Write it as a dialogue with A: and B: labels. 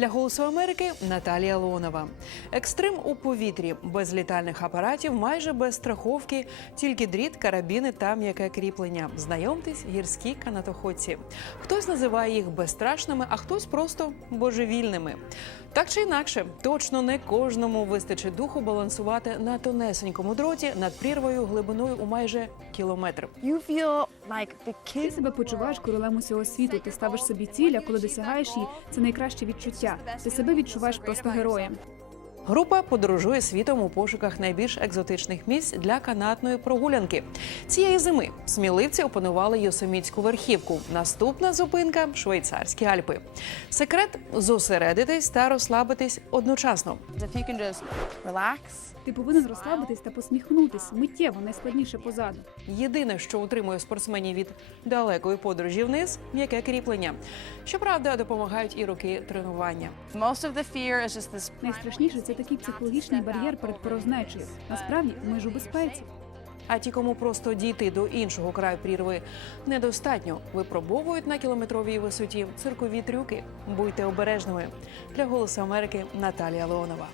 A: Для голосу Америки Наталія Леонова. Екстрим у повітрі без літальних апаратів, майже без страховки, тільки дріт, карабіни та м'яке кріплення. Знайомтесь, гірські канатоходці. Хтось називає їх безстрашними, а хтось просто божевільними. Так чи інакше, точно не кожному вистачить духу балансувати на тонесенькому дроті над прірвою глибиною у майже кілометр.
B: You feel like the
C: Ти себе почуваєш королем усього світу. Ти ставиш собі ціль, а коли досягаєш її, це найкраще відчуття. Ти себе відчуваєш просто героєм.
A: Група подорожує світом у пошуках найбільш екзотичних місць для канатної прогулянки. Цієї зими сміливці опанували Йосемітську верхівку. Наступна зупинка швейцарські Альпи. Секрет зосередитись та розслабитись одночасно.
C: Ти повинен розслабитись та посміхнутись. Миттєво найскладніше позаду.
A: Єдине, що утримує спортсменів від далекої подорожі вниз м'яке кріплення. Щоправда, допомагають і роки тренування.
C: Найстрашніше це такий психологічний бар'єр перед порожнечею. Насправді ми ж у безпеці.
A: А ті, кому просто дійти до іншого краю прірви недостатньо, випробовують на кілометровій висоті циркові трюки. Будьте обережними. Для голосу Америки Наталія Леонова.